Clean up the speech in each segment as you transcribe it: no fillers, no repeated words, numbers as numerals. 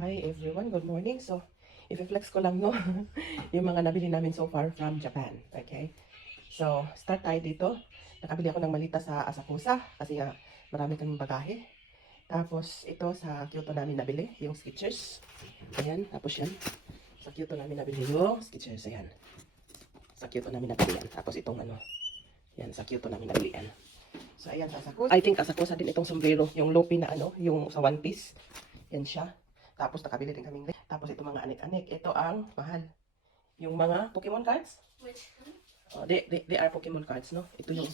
Hi everyone, good morning. So, i-flex ko lang no, yung mga nabili namin so far from Japan. Okay? So, start tayo dito. Nakabili ako ng malita sa Asakusa kasi nga marami kaming bagahe. Tapos, ito sa Kyoto namin nabili, yung Skechers. Ayan, tapos yan. Sa Kyoto namin nabili yung Skechers, ayan. Sa Kyoto namin nabili yan. Tapos itong ano, yan, sa Kyoto namin nabili yan. So, ayan, sa Asakusa. I think Asakusa din itong sombrero, yung lopi na ano, yung sa one piece. Yan siya. Tapos nakabili din kaming tapos ito mga anik-anik. Ito ang mahal. Yung mga Pokemon cards. Which one? Oh, they are Pokemon cards, no? Ito yung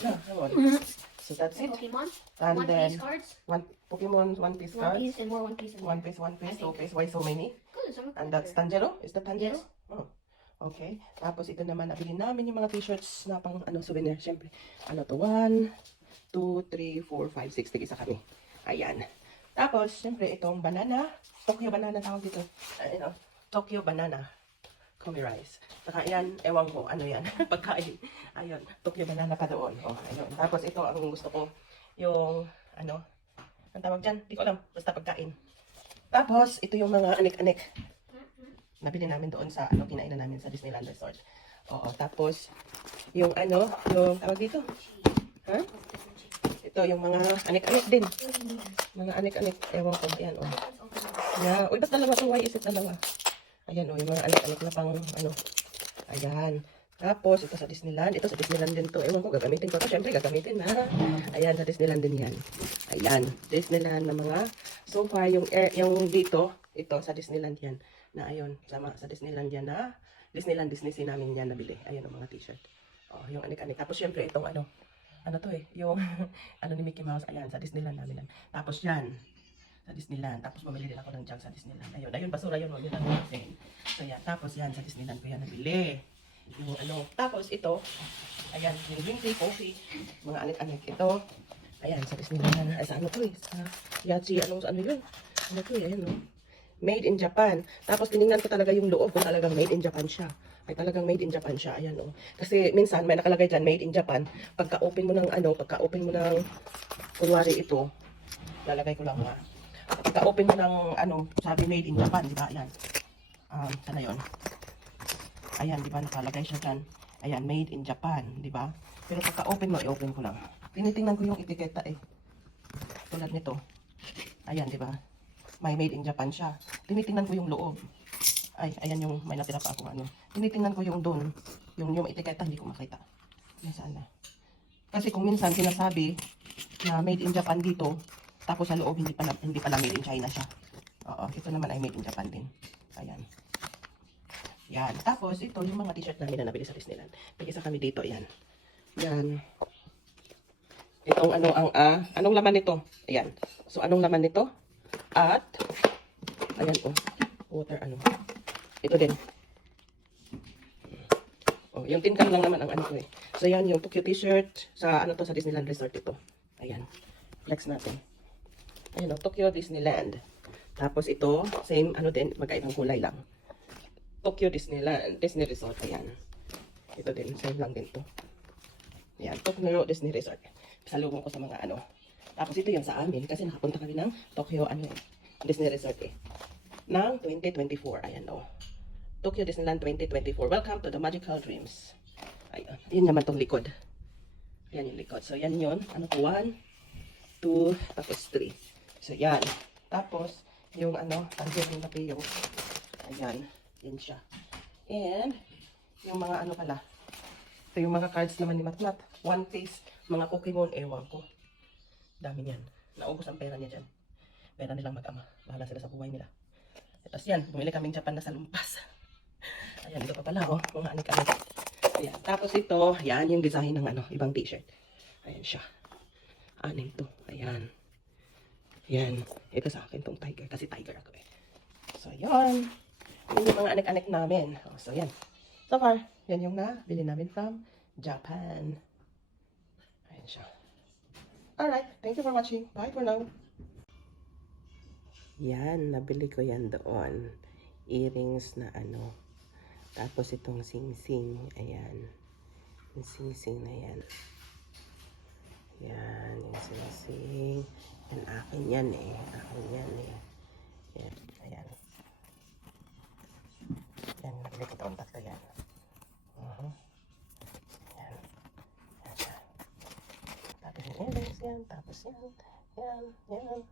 come on. So that's it. Pokemon? And One then piece cards? one Pokemon one piece One cards. piece and more one piece and more. One piece, two piece. Why so many? Good, it's a And that's Tanjiro? Is that Tanjiro? Yes. Oh. Okay. Tapos ito naman nabili namin yung mga t-shirts na pang ano souvenir. Syempre. Ano to? 1, 2, 3, 4, 5, 6. Tig-isa kami. Ayan. Tapos, syempre, itong banana. Tokyo banana tawag dito. Ayun, Tokyo banana. Kumi rice. Saka yan, ewan ko, ano yan. Pagkain. Ayun, Tokyo banana pa doon. Oh, ayun. Tapos ito, ang gusto ko, yung, ano, ang tawag dyan? Di ko alam. Basta pagkain. Tapos, ito yung mga anik-anik. Nabili namin doon sa, ano, kinainan namin sa Disneyland Resort. Oo, tapos, yung ano, yung, tawag dito? Ha? Ito, yung mga anik-anik din. Mga anik-anik. Ewan ko. Ayan, oh. Yeah. Uy, ba't dalawa to? Why is it dalawa? Ayan, oh. Yung mga anik-anik na pang, ano. Ayan. Tapos, ito sa Disneyland. Ito sa Disneyland din to. Ewan ko, gagamitin ko to. Siyempre, gagamitin na. Ayan, sa Disneyland din yan. Ayan. Disneyland na mga. So far, yung dito, ito sa Disneyland yan. Na ayun, sa Disneyland yan na. Disneyland, Disney namin yan nabili. Ayan, ang mga t-shirt. Oh, yung anik-anik. Tapos, siyempre, itong ano to yung ano ni Mickey Mouse, ayan, sa Disneyland namin. Tapos yan, sa Disneyland. Tapos bumili din ako ng jug sa Disneyland. Ayun, basura yun, yun lang natin. So yan, tapos yan, sa Disneyland ko yan nabili. Yung ano, tapos ito, ayan, yung green tea, coffee, mga anik-anik. Ito, ayan, sa Disneyland. Ay, sa ano to sa Yachi, ano yun? Ano to ayan, Made in Japan. Tapos tiningnan ko talaga yung loob kung talagang made in Japan siya. Ay talagang made in Japan siya. Ayan Kasi minsan may nakalagay dyan made in Japan. Pagka-open mo ng kunwari ito, lalagay ko lang Pagka-open mo ng sabi made in Japan, di ba? Ayan. Sana yun. Ayan, di ba? Nakalagay siya dyan. Ayan, made in Japan, di ba? Pero pagka-open mo, i-open ko lang. Tinitingnan ko yung etiketa Tulad nito. Ayan, di ba? May made in Japan siya. Tinitingnan ko yung loob. Ay, ayan yung may natira pa ako Tinitingnan ko yung doon. Yung etiketa hindi ko makita. Nasaan na? Kasi kung minsan sinasabi na made in Japan dito, tapos sa loob hindi pala made in China siya. Oo, ito naman ay made in Japan din. Ayan. Yan. Tapos ito yung mga t-shirt namin na nabili sa Disneyland. Tig-isa kami dito, ayan. Yan. Itong anong laman nito? Ayan. So anong laman nito? At ayan water ito din. Yung tin can lang naman ang So yan yung Tokyo t-shirt sa sa Disneyland Resort ito. Ayan. Flex natin. Ayan Tokyo Disneyland. Tapos ito, same din, magkaibang kulay lang. Tokyo Disneyland, Disney Resort, ayan. Ito din, same lang din to. Ayan, Tokyo Disney Resort. Salubong ko sa mga Tapos ito yung sa amin kasi nakapunta kami ng Tokyo Disney Resort ng 2024. Ayan Tokyo Disneyland 2024. Welcome to the Magical Dreams. Ayun. Yun naman tong likod. Ayan yung likod. So yan yun. 1, 2, tapos 3. So yan. Tapos yung tangerine na piyo. Ayan. Yan siya. And yung mga pala. Ito yung mga cards naman ni Matmat. One Piece. Mga Pokemon. Ewan ko. Dami yan. Naubos ang pera niya dyan. Pera nilang mag-ama. Bahala sila sa buhay nila. Tapos yan, bumili kaming Japan na salumpas. Ayan, ito pa pala, mga anik-anik. Ayan, tapos ito, yan yung design ng ibang t-shirt. Ayan siya. Anim to. Ayan. Yan. Ito sa akin tong tiger, kasi tiger ako So, yan. Yan yung mga anik-anik namin. So, yan. So far, yan yung nabili namin from Japan. Ayan siya. Alright, thank you for watching. Bye for now. Yan, nabili ko yan doon. Earrings na Tapos itong sing-sing. Ayan. Yung sing-sing na yan. Yan, yung sing-sing. Yan, akin yan Akin yan Yan. Ayan. earrings yan. Tapos yan. Yan. Yan.